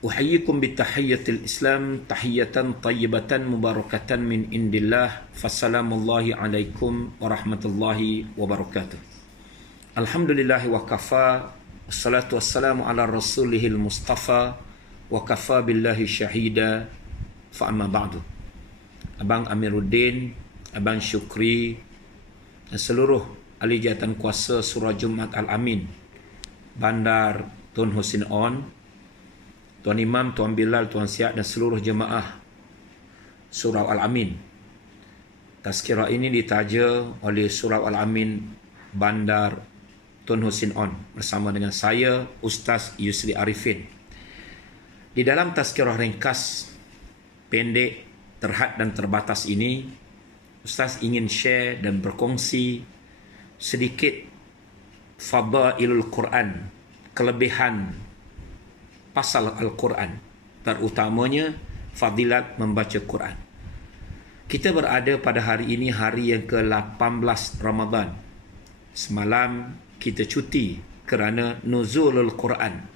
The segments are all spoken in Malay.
Uhayyikum bitahiyyatil Islam tahiyatan tayyibatan mubarakatan min indillah. Fassalamullahi alaikum warahmatullahi wabarakatuh. Alhamdulillahi wa kafa. Wassalatu wassalamu ala rasulihil mustafa. Wa kafa billahi syahida. Fa amma ba'du. Abang Amiruddin, Abang Syukri dan seluruh ahli jawatan kuasa Surah Jumaat Al-Amin Bandar Tun Husin On, Tuan Imam, Tuan Bilal, Tuan Siak dan seluruh jemaah Surau Al-Amin. Tazkirah ini ditaja oleh Surau Al-Amin Bandar Tun Husin On bersama dengan saya, Ustaz Yusri Arifin. Di dalam tazkirah ringkas, pendek, terhad dan terbatas ini, Ustaz ingin share dan berkongsi sedikit fadailul Quran, kelebihan pasal Al-Quran, terutamanya fadilat membaca Quran. Kita berada pada hari ini, hari yang ke-18 Ramadan. Semalam kita cuti kerana nuzulul Quran.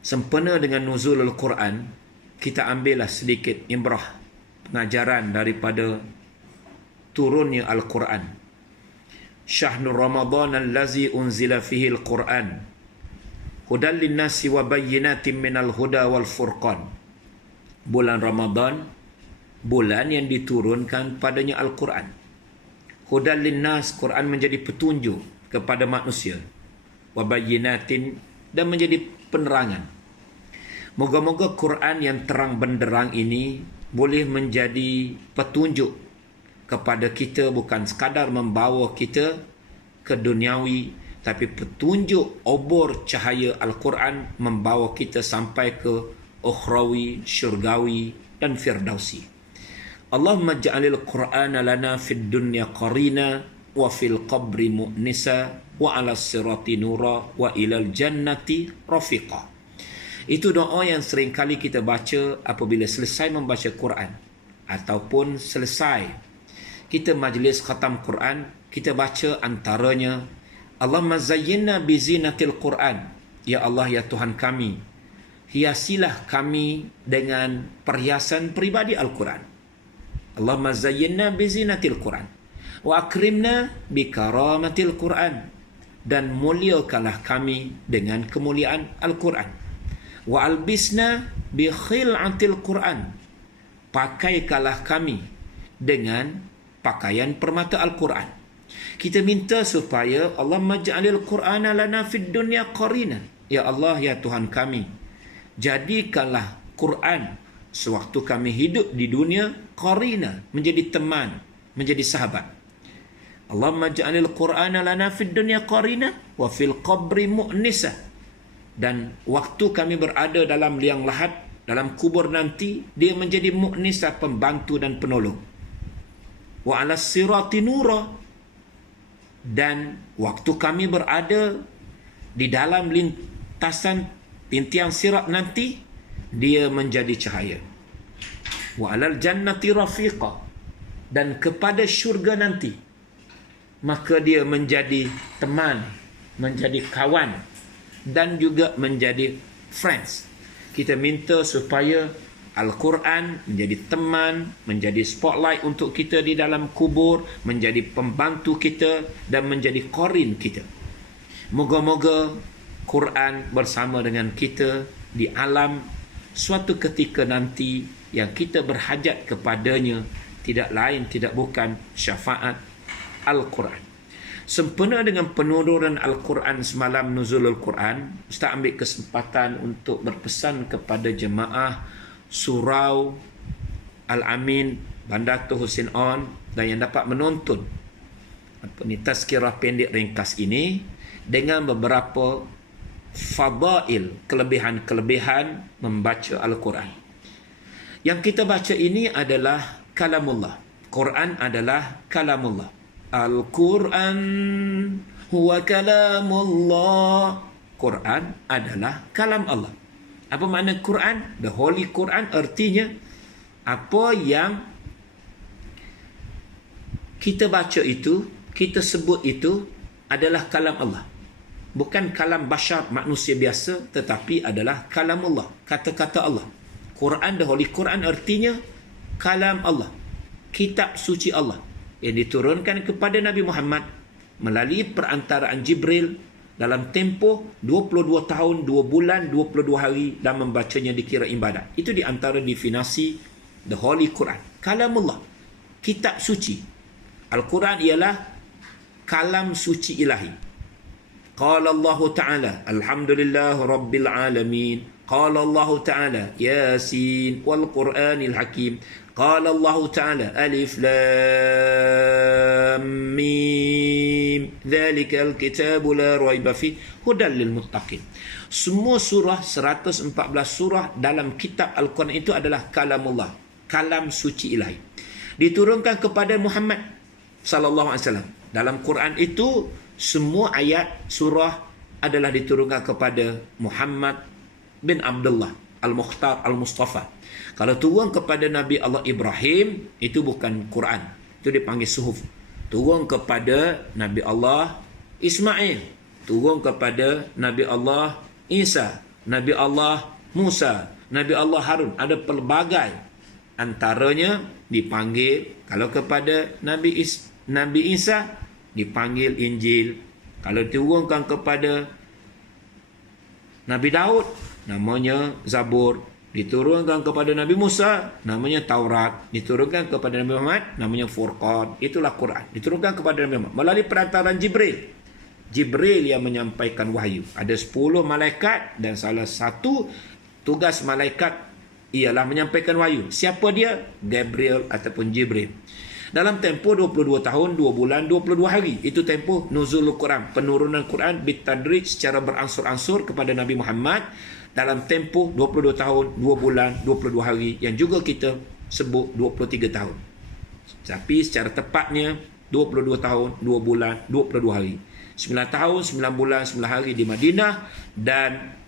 Sempena dengan nuzulul Quran, kita ambillah sedikit ibrah, pengajaran daripada turunnya Al-Quran. Syahrul Ramadan allazi unzila fihi Al-Quran hudal linnasi wa bayyinatin minal huda wal furqan. Bulan Ramadan, bulan yang diturunkan padanya Al-Quran. Hudal linnas, Quran menjadi petunjuk kepada manusia. Wa bayyinatin, dan menjadi penerangan. Moga-moga Quran yang terang benderang ini boleh menjadi petunjuk kepada kita, bukan sekadar membawa kita ke duniawi, tapi petunjuk obor cahaya Al-Quran membawa kita sampai ke ukhrawi, syurgawi dan firdausi. Allahumma ja'alil Qur'ana lana fid dunya qarina wa fil qabri mu'nisa wa ala sirati nura wa ilal jannati rafiqa. Itu doa yang sering kali kita baca apabila selesai membaca Quran ataupun selesai kita majlis khatam Quran. Kita baca antaranya, Allahumma zayyinna bizinatil Quran. Ya Allah, ya Tuhan kami, hiasilah kami dengan perhiasan pribadi Al-Quran. Allahumma zayyinna bizinatil Quran wa akrimna bikaramatil Quran, dan muliakanlah kami dengan kemuliaan Al-Quran. Wa albisna bi khil'atil Quran, pakaikanlah kami dengan pakaian permata Al-Quran. Kita minta supaya Allah maj'alil Qur'ana lana fid dunya qarina. Ya Allah, ya Tuhan kami, jadikanlah Quran sewaktu kami hidup di dunia qarina, menjadi teman, menjadi sahabat. Allah maj'alil Qur'ana lana fid dunya qarina wa fil qabri mu'nisa, dan waktu kami berada dalam liang lahat, dalam kubur nanti, dia menjadi mu'nisa, pembantu dan penolong. Wa ala sirati nura, dan waktu kami berada di dalam lintasan pintiang sirat nanti, dia menjadi cahaya. Wa alal jannati rafiqa, dan kepada syurga nanti, maka dia menjadi teman, menjadi kawan, dan juga menjadi friends. Kita minta supaya Al-Quran menjadi teman, menjadi spotlight untuk kita di dalam kubur, menjadi pembantu kita dan menjadi qarin kita. Moga-moga Quran bersama dengan kita di alam suatu ketika nanti yang kita berhajat kepadanya, tidak lain tidak bukan syafaat Al-Quran. Sempena dengan penurunan Al-Quran semalam, nuzulul Quran, Ustaz ambil kesempatan untuk berpesan kepada jemaah Surau Al-Amin Bandar Tun Husin On dan yang dapat menonton tazkirah pendek ringkas ini dengan beberapa fadail, kelebihan-kelebihan membaca Al-Quran. Yang kita baca ini adalah kalamullah. Quran adalah kalamullah. Al-Quran huwa kalamullah. Quran adalah kalam Allah. Apa makna Quran? The Holy Quran artinya apa yang kita baca itu, kita sebut itu adalah kalam Allah. bukan kalam bashar, manusia biasa, tetapi adalah kalam Allah, kata-kata Allah. Quran, the Holy Quran artinya kalam Allah, kitab suci Allah yang diturunkan kepada Nabi Muhammad melalui perantaraan Jibril dalam tempoh 22 tahun, 2 bulan, 22 hari, dan membacanya dikira ibadat. Itu di antara definisi the Holy Quran. Kalamullah, kitab suci. Al-Quran ialah kalam suci ilahi. Qala Allah Ta'ala, Alhamdulillah Rabbil Alamin. Qala Allah Ta'ala, Yasin wal Quranil Hakim. Qala Allah Ta'ala, Alif Lam Mim. Dzalikal kitabu la raiba fi hudal lil muttaqin. Semua surah, 114 surah dalam kitab Al-Quran itu adalah kalamullah, kalam suci ilahi. Diturunkan kepada Muhammad sallallahu alaihi wasallam. Dalam Quran itu semua ayat surah adalah diturunkan kepada Muhammad bin Abdullah Al-Mukhtar Al-Mustafa. Kalau turun kepada Nabi Allah Ibrahim, itu bukan Quran, itu dipanggil suhuf. Turun kepada Nabi Allah Ismail, turun kepada Nabi Allah Isa, Nabi Allah Musa, Nabi Allah Harun. Ada pelbagai, antaranya dipanggil, kalau kepada Nabi Isa dipanggil Injil. Kalau turunkan kepada Nabi Daud, namanya Zabur. Diturunkan kepada Nabi Musa, namanya Taurat. Diturunkan kepada Nabi Muhammad, namanya Furqan. Itulah Quran. Diturunkan kepada Nabi Muhammad melalui perantaraan Jibril. Jibril yang menyampaikan wahyu. Ada 10 malaikat dan salah satu tugas malaikat ialah menyampaikan wahyu. Siapa dia? Gabriel ataupun Jibril. Dalam tempoh 22 tahun, 2 bulan, 22 hari. Itu tempoh nuzulul Quran, penurunan Quran bitadrij secara beransur-ansur kepada Nabi Muhammad dalam tempoh 22 tahun, 2 bulan, 22 hari, yang juga kita sebut 23 tahun. Tapi secara tepatnya 22 tahun, 2 bulan, 22 hari. 9 tahun, 9 bulan, 9 hari di Madinah, dan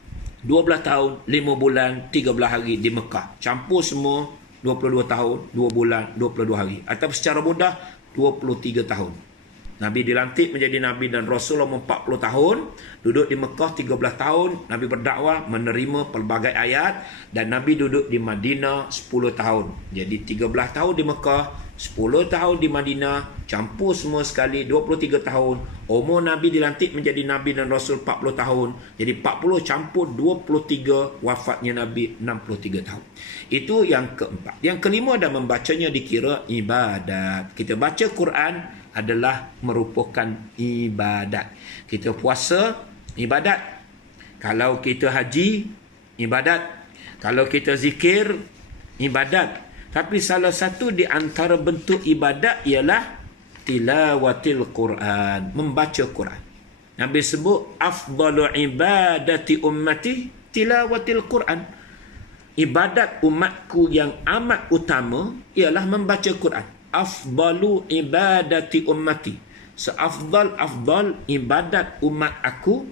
12 tahun, 5 bulan, 13 hari di Mekah. Campur semua 22 tahun, 2 bulan, 22 hari. Atau secara mudah 23 tahun. Nabi dilantik menjadi Nabi dan Rasul 40 tahun. Duduk di Mekah 13 tahun. Nabi berdakwah, menerima pelbagai ayat. Dan Nabi duduk di Madinah 10 tahun. Jadi 13 tahun di Mekah, 10 tahun di Madinah, campur semua sekali 23 tahun. Umur Nabi dilantik menjadi Nabi dan Rasul 40 tahun. Jadi 40 campur 23, wafatnya Nabi 63 tahun. Itu yang keempat. Yang kelima, dan membacanya dikira ibadat. Kita baca Quran adalah merupakan ibadat. Kita puasa, ibadat. Kalau kita haji, ibadat. Kalau kita zikir, ibadat. Tapi salah satu di antara bentuk ibadat ialah tilawatil Quran, membaca Quran. Nabi sebut afdalu ibadati ummati tilawatil Quran. Ibadat umatku yang amat utama ialah membaca Quran. Afdalu ibadati ummati, seafdal ibadat umat aku,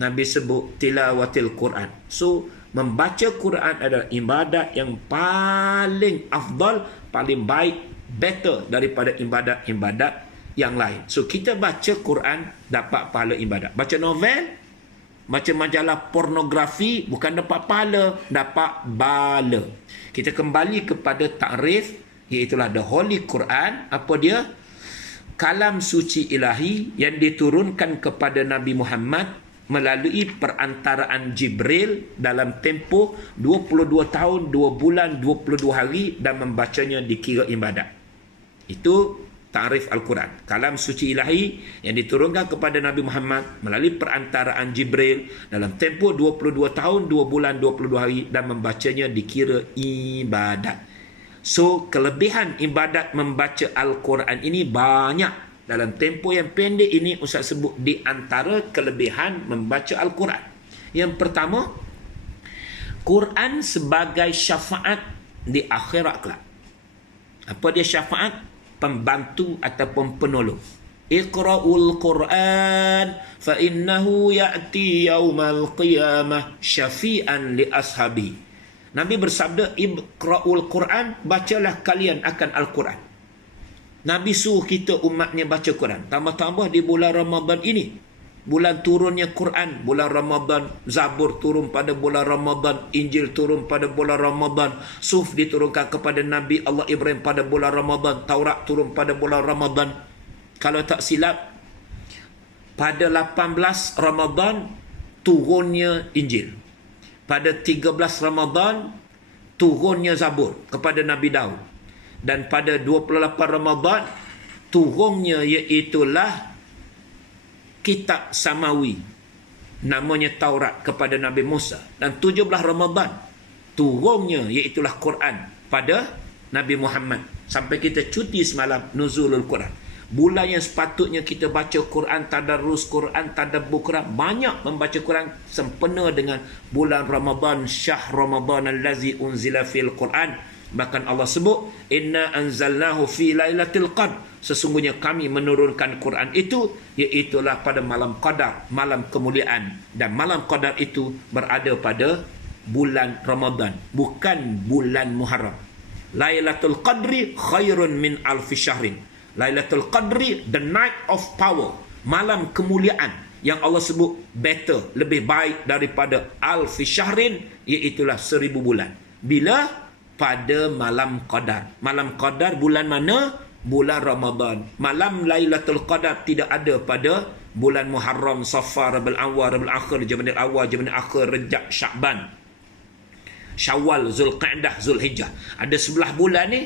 Nabi sebut tilawatil Quran. So membaca Quran adalah ibadat yang paling afdal, paling baik, better daripada ibadat-ibadat yang lain. So kita baca Quran dapat pahala ibadat. Baca novel, baca majalah pornografi, bukan dapat pahala, dapat bala. Kita kembali kepada takrif, iaitulah the Holy Quran. Apa dia? Kalam suci ilahi yang diturunkan kepada Nabi Muhammad melalui perantaraan Jibril dalam tempoh 22 tahun, 2 bulan, 22 hari, dan membacanya dikira ibadat. Itu ta'rif Al-Quran. Kalam suci ilahi yang diturunkan kepada Nabi Muhammad melalui perantaraan Jibril dalam tempoh 22 tahun, 2 bulan, 22 hari, dan membacanya dikira ibadat. So, kelebihan ibadat membaca Al-Quran ini banyak. Dalam tempoh yang pendek ini, Ustaz sebut di antara kelebihan membaca Al-Quran. Yang pertama, Quran sebagai syafaat di akhirat kelak. Apa dia syafaat? Pembantu ataupun penolong. Iqra'ul Quran fa innahu ya'ti yaumal qiyamah syafi'an li ashabi. Nabi bersabda, Iqra'ul Quran, bacalah kalian akan Al-Quran. Nabi suruh kita umatnya baca Quran. Tambah-tambah di bulan Ramadan ini. bulan turunnya Quran, bulan Ramadan. Zabur turun pada bulan Ramadan, Injil turun pada bulan Ramadan, Suf diturunkan kepada Nabi Allah Ibrahim pada bulan Ramadan, Taurat turun pada bulan Ramadan. Kalau tak silap, pada 18 Ramadan turunnya Injil. Pada 13 Ramadan turunnya Zabur kepada Nabi Daud. Dan pada 28 Ramadan turunnya iaitulah kitab samawi namanya Taurat kepada Nabi Musa. Dan 17 Ramadan turunnya iaitulah Quran pada Nabi Muhammad. Sampai kita cuti semalam nuzulul Quran. Bulan yang sepatutnya kita baca Quran, tadarrus Quran, tadabbur Quran, banyak membaca Quran sempena dengan bulan Ramadan, syahr Ramadan allazi unzila fil Quran. Bahkan Allah sebut, inna anzalnahu fi lailatul qadr, sesungguhnya kami menurunkan Quran itu iaitulah pada malam qadar, malam kemuliaan. Dan malam qadar itu berada pada bulan Ramadan, bukan bulan Muharram. Lailatul qadri khairun min alfi syahrin. Lailatul qadri, the night of power, malam kemuliaan yang Allah sebut better, lebih baik daripada alfi syahrin, iaitulah 1000 bulan. Bila? Pada malam qadar. Malam qadar bulan mana? Bulan Ramadan. Malam Lailatul Qadar tidak ada pada bulan Muharram, Safar, Rabiul Awwal, Rabiul Akhir, Jamadil Awwal, Jamadil Akhir, Rejab, Sya'ban, Syawal, Zulqa'dah, Zulhijjah. Ada 11 bulan ni,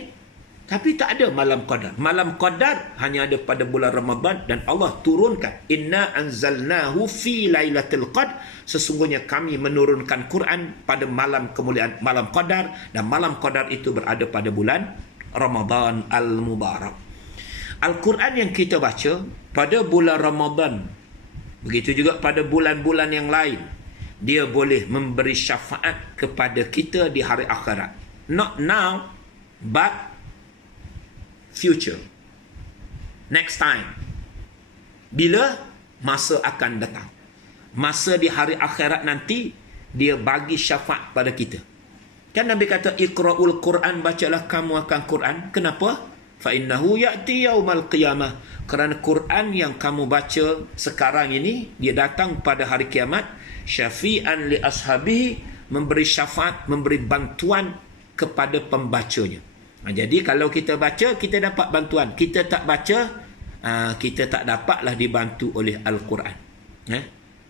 tapi tak ada malam qadar. Malam qadar hanya ada pada bulan Ramadan, dan Allah turunkan, inna anzalnahu fi lailatul qadr, sesungguhnya kami menurunkan Quran pada malam kemuliaan, malam qadar. Dan malam qadar itu berada pada bulan Ramadan al-Mubarak. Al-Quran yang kita baca pada bulan Ramadan, begitu juga pada bulan-bulan yang lain, dia boleh memberi syafaat kepada kita di hari akhirat. Not now, but future, next time. Bila? Masa akan datang. Masa di hari akhirat nanti, dia bagi syafaat pada kita. Kan Nabi kata, iqra'ul Quran, bacalah kamu akan Quran. Kenapa? Fa innahu ya'ti yaumal qiyamah. Kerana Quran yang kamu baca sekarang ini, dia datang pada hari kiamat, syafi'an li ashabihi, memberi syafaat, memberi bantuan kepada pembacanya. Jadi kalau kita baca, kita dapat bantuan. Kita tak baca, kita tak dapatlah dibantu oleh Al-Quran.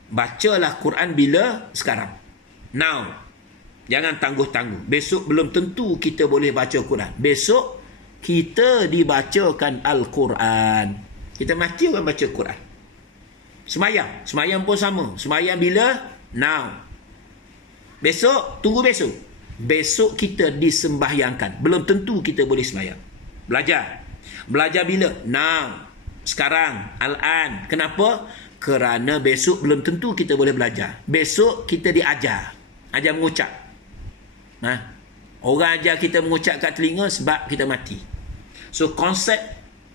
Bacalah Quran bila? Sekarang. Now. Jangan tangguh-tangguh. Besok belum tentu kita boleh baca Quran. Besok kita dibacakan Al-Quran. Kita mati orang baca Quran. Semayang. Semayang pun sama. Semayang bila? Now. Besok, tunggu besok. Besok kita disembahyangkan. Belum tentu kita boleh sembahyang. Belajar. Belajar bila? Now. Sekarang. Al-an. Kenapa? Kerana besok belum tentu kita boleh belajar. Besok kita diajar. Ajar mengucap. Orang ajar kita mengucap kat telinga sebab kita mati. So konsep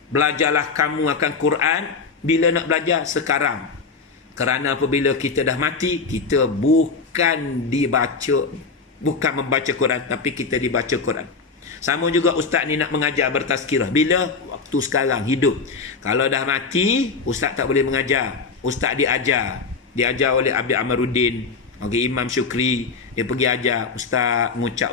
belajarlah kamu akan Quran. Bila nak belajar? Sekarang. Kerana apabila kita dah mati, kita bukan membaca Quran, tapi kita dibaca Quran. Sama juga ustaz ni nak mengajar bertazkirah. Bila? Waktu sekarang, hidup. Kalau dah mati, ustaz tak boleh mengajar. Ustaz diajar. Diajar oleh Abdi Amaruddin, Imam Syukri. Dia pergi ajar. Ustaz, mengucap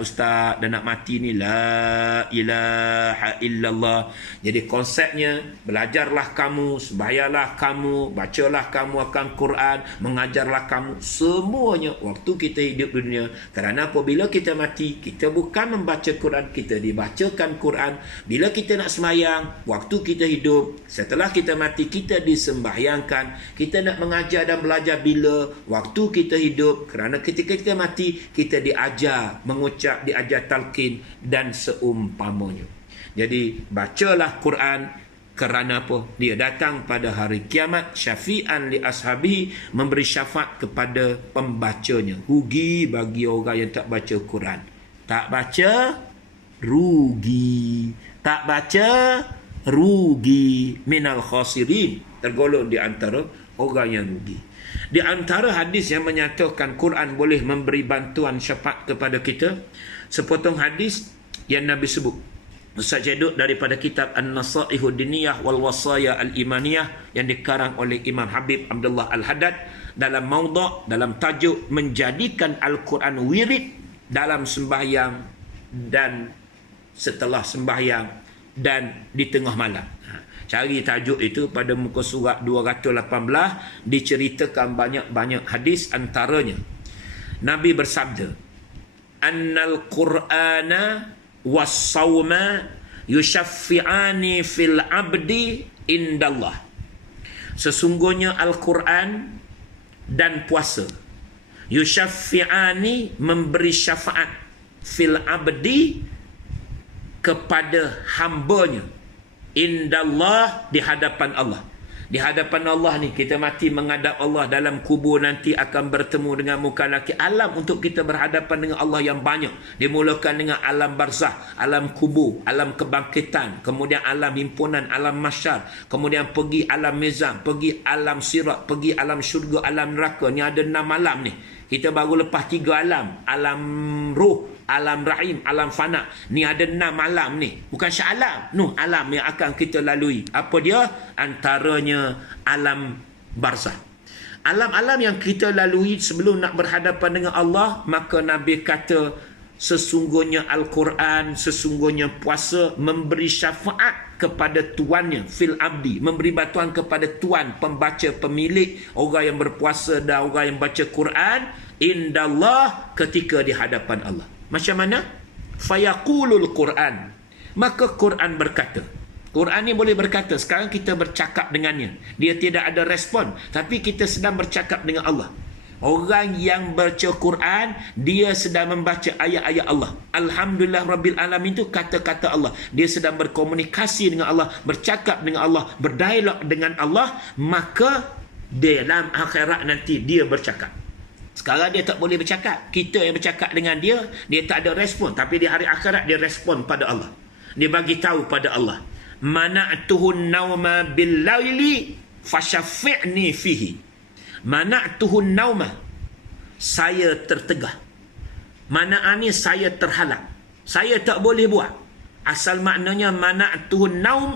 ustaz. Dan nak mati ni, la ilaha illallah. Jadi konsepnya, belajarlah kamu, sembahyanglah kamu, bacalah kamu akan Quran, mengajarlah kamu. Semuanya waktu kita hidup dunia. Kerana apabila kita mati, kita bukan membaca Quran, kita dibacakan Quran. Bila kita nak sembahyang, waktu kita hidup. Setelah kita mati, kita disembahyangkan. Kita nak mengajar dan belajar bila? Waktu kita hidup. Kerana ketika kita mati, kita diajar mengucap, diajar talqin dan seumpamanya. Jadi bacalah Quran. Kerana apa? Dia datang pada hari kiamat, syafi'an li ashabihi, memberi syafaat kepada pembacanya. Rugi bagi orang yang tak baca Quran. Tak baca, rugi. Tak baca, rugi. Minal khasirin, tergolong di antara orang yang rugi. Di antara hadis yang menyatakan Quran boleh memberi bantuan syafaat kepada kita, sepotong hadis yang Nabi sebut. Ustaz Jeduk daripada kitab An-Nasaihud Diniyah wal Wasaya Al-Imaniyah yang dikarang oleh Imam Habib Abdullah Al-Haddad dalam maudhu', dalam tajuk menjadikan Al-Quran wirid dalam sembahyang dan setelah sembahyang dan di tengah malam. Cari tajuk itu pada muka surat 218, diceritakan banyak-banyak hadis, antaranya Nabi bersabda, annal Qur'ana was-sawma yushaffi'ani fil abdi indallah. Sesungguhnya Al-Quran dan puasa yushaffi'ani memberi syafaat fil abdi kepada hambanya indallah di hadapan Allah. Di hadapan Allah ni, kita mati menghadap Allah dalam kubur nanti akan bertemu dengan muka laki. Alam untuk kita berhadapan dengan Allah yang banyak. Dimulakan dengan alam barzah, alam kubur, alam kebangkitan, kemudian alam himpunan, alam mahsyar, kemudian pergi alam mizan, pergi alam sirat, pergi alam syurga, alam neraka. Ni ada 6 alam ni. Kita baru lepas 3 alam. Alam ruh, alam rahim, alam fana. Ni ada 6 alam ni. Bukan syalam. Nuh, alam yang akan kita lalui. Apa dia? Antaranya alam barzah. Alam-alam yang kita lalui sebelum nak berhadapan dengan Allah, maka Nabi kata, sesungguhnya Al-Quran, sesungguhnya puasa memberi syafaat kepada tuannya fil abdi, memberi bantuan kepada tuan, pembaca, pemilik, orang yang berpuasa dan orang yang baca Quran indallah, ketika di hadapan Allah. Macam mana? Fayaqulul Quran, maka Quran berkata. Quran ni boleh berkata. Sekarang kita bercakap dengannya, dia tidak ada respon, tapi kita sedang bercakap dengan Allah. Orang yang baca Quran, dia sedang membaca ayat-ayat Allah. Alhamdulillah Rabbil Alamin itu kata-kata Allah. Dia sedang berkomunikasi dengan Allah, bercakap dengan Allah, berdialog dengan Allah. Maka dalam akhirat nanti dia bercakap. Sekarang dia tak boleh bercakap. Kita yang bercakap dengan dia, dia tak ada respon. Tapi di hari akhirat dia respon pada Allah. Dia bagi tahu pada Allah, mana'tuhun nauma bil laili fasyafi'ni fihi. Mana'tuhun nauma, saya tertegah. Mana'ani, saya terhalang, saya tak boleh buat. Asal maknanya mana'tuhun naum,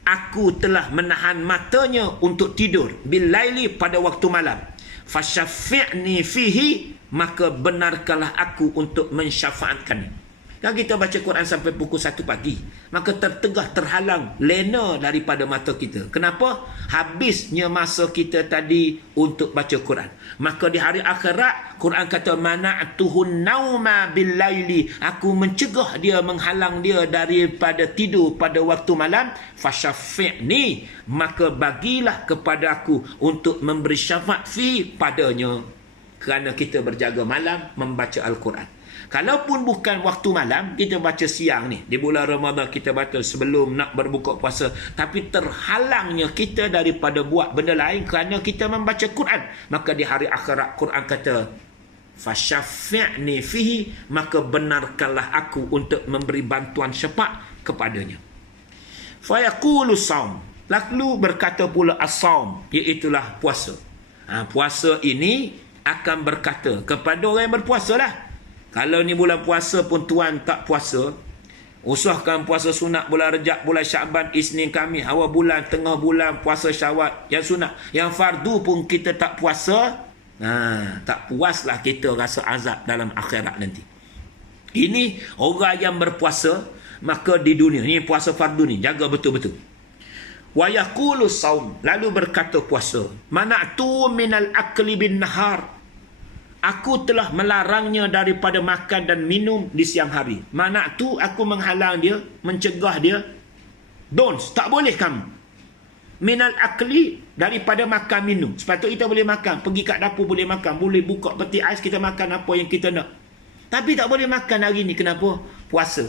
aku telah menahan matanya untuk tidur. Bil laili, pada waktu malam. Fasyafi'ni fihi, maka benarkanlah aku untuk mensyafaatkannya. Kalau kita baca Quran sampai pukul 1 pagi, maka tertegah, terhalang, lena daripada mata kita. Kenapa? Habisnya masa kita tadi untuk baca Quran. Maka di hari akhirat, Quran kata, mana'tuhun nauma bil laili, aku mencegah dia, menghalang dia daripada tidur pada waktu malam. Fasyafi'ni, maka bagilah kepada aku untuk memberi syafaat fi padanya. Kerana kita berjaga malam membaca Al-Quran. Kalaupun bukan waktu malam, kita baca siang ni, di bulan Ramadan kita baca sebelum nak berbuka puasa, tapi terhalangnya kita daripada buat benda lain kerana kita membaca Quran, maka di hari akhirat Quran kata, fasyafi'ni fihi, maka benarkanlah aku untuk memberi bantuan syafaat kepadanya. Fayaqulu saum, lalu berkata pula as-saum, iaitulah puasa. Puasa ini akan berkata kepada orang yang berpuasa lah. Kalau ni bulan puasa pun tuan tak puasa, usahakan puasa sunat bulan Rejab, bulan Syaban, Isnin, Khamis, awal bulan, tengah bulan puasa Syawal yang sunat. Yang fardu pun kita tak puasa, tak puaslah kita rasa azab dalam akhirat nanti. Ini orang yang berpuasa, maka di dunia ni puasa fardu ni jaga betul-betul. Wa yaqulu saum, lalu berkata puasa, mana'tu minal akli bin nahar, aku telah melarangnya daripada makan dan minum di siang hari. Mana tu, aku menghalang dia, mencegah dia. Don't, tak boleh kamu. Minal akli, daripada makan minum. Sepatutnya kita boleh makan, pergi kat dapur boleh makan, boleh buka peti ais, kita makan apa yang kita nak. Tapi tak boleh makan hari ni. Kenapa? Puasa.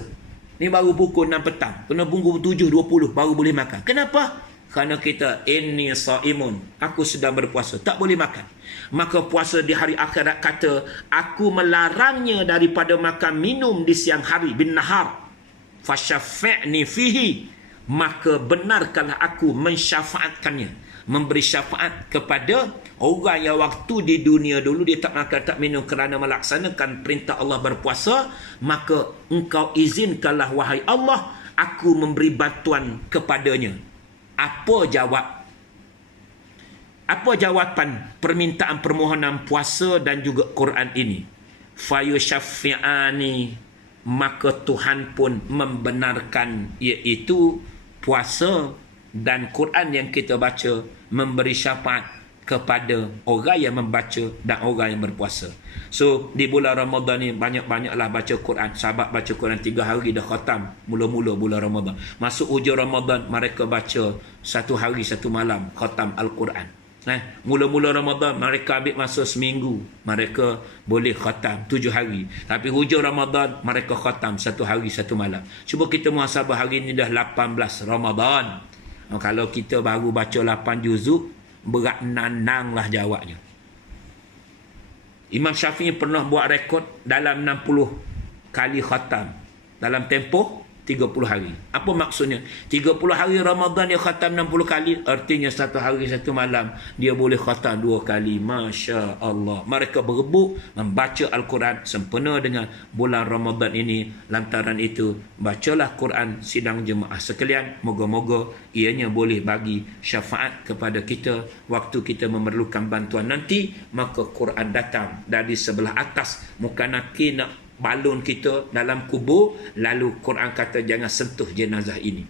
Ni baru pukul 6 petang. Kena pukul 7.20 baru boleh makan. Kenapa? Kerana kita, inni saimun, aku sedang berpuasa, tak boleh makan. Maka puasa di hari akhirat kata, aku melarangnya daripada makan minum di siang hari, bin nahar. Fasyafi'ni fihi, maka benarkanlah aku mensyafaatkannya, memberi syafaat kepada orang yang waktu di dunia dulu dia tak makan tak minum kerana melaksanakan perintah Allah berpuasa. Maka engkau izinkanlah wahai Allah, aku memberi bantuan kepadanya. Apa jawapan permintaan permohonan puasa dan juga Quran ini? Fayushaffi'ani, maka Tuhan pun membenarkan, iaitu puasa dan Quran yang kita baca memberi syafaat kepada orang yang membaca dan orang yang berpuasa. So di bulan Ramadan ni banyak-banyaklah baca Quran. Sahabat baca Quran 3 hari dah khatam mula-mula bulan Ramadan. Masuk hujung Ramadan mereka baca 1 hari 1 malam khatam Al-Quran. Mula-mula Ramadan mereka ambil masa seminggu, mereka boleh khatam 7 hari. Tapi hujung Ramadan mereka khatam 1 hari 1 malam. Cuba kita muhasabah, hari ni dah 18 Ramadan. Kalau kita baru baca 8 juzuk, berat nanang lah jawabnya. Imam Syafi'i pernah buat rekod dalam 60 kali khatam dalam tempoh 30 hari. Apa maksudnya? 30 hari Ramadan dia khatam 60 kali, artinya 1 hari 1 malam dia boleh khatam 2 kali. Masya Allah. Mereka berebut membaca Al-Quran sempena dengan bulan Ramadan ini. Lantaran itu, bacalah Quran sidang jemaah sekalian. Moga-moga ianya boleh bagi syafaat kepada kita waktu kita memerlukan bantuan nanti. Maka Quran datang dari sebelah atas muka naki nak balun kita dalam kubur, lalu Quran kata jangan sentuh jenazah ini.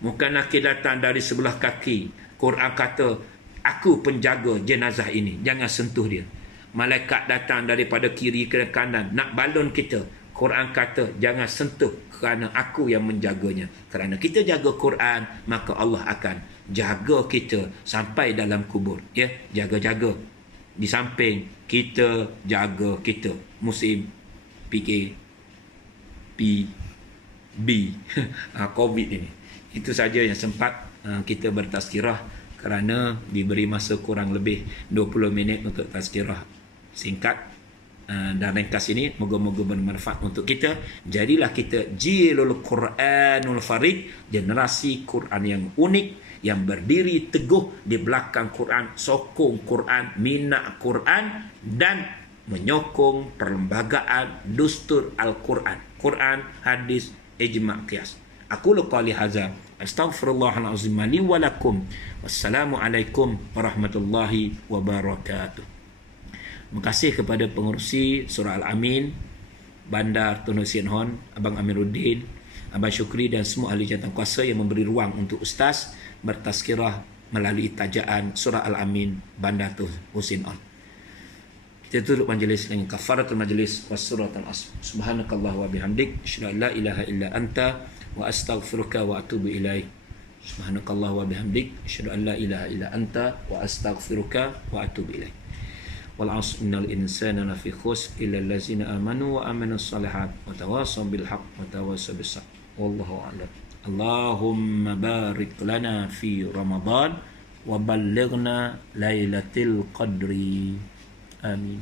Muka nakir datang dari sebelah kaki, Quran kata aku penjaga jenazah ini, jangan sentuh dia. Malaikat datang daripada kiri ke kanan nak balun kita, Quran kata jangan sentuh kerana aku yang menjaganya. Kerana kita jaga Quran, maka Allah akan jaga kita sampai dalam kubur. Ya, jaga-jaga. Di samping kita jaga kita. Musim PKPB COVID ini. Itu saja yang sempat kita bertazkirah, kerana diberi masa kurang lebih 20 minit untuk tazkirah singkat dan ringkas ini. Moga-moga bermanfaat untuk kita. Jadilah kita jilul Quranul Farid, generasi Quran yang unik, yang berdiri teguh di belakang Quran, sokong Quran, minat Quran, dan menyokong perlembagaan dustur Al-Quran, Quran, hadis, ijma' qiyas. Aku qali hadza, astaghfirullahalazim li wa lakum. Wassalamualaikum warahmatullahi wabarakatuh. Terima kasih kepada pengerusi Surah Al-Amin, Bandar Tun Hussein Hon, Abang Amiruddin, Abang Syukri dan semua ahli jawatankuasa yang memberi ruang untuk Ustaz bertazkirah melalui tajaan Surah Al-Amin, Bandar Tun Hussein Hon. Kita tutup majlis dengan kafaratul majlis was-suratul asr. Subhanakallah wa bihamdik, asyhadu an la ilaha illa anta wa astaghfiruka wa atubu ilaik. Subhanakallah wa bihamdik, asyhadu an la ilaha illa anta wa astaghfiruka wa atubu ilaik. Wal 'asr innal insana lafi khusr illa allazina amanu wa aminus solihat wa tawassaw bil haqq wa tawassaw bis sabr. Wallahu a'lam. Allahumma barik lana fi Ramadan wa ballighna lailatul qadri. Amin.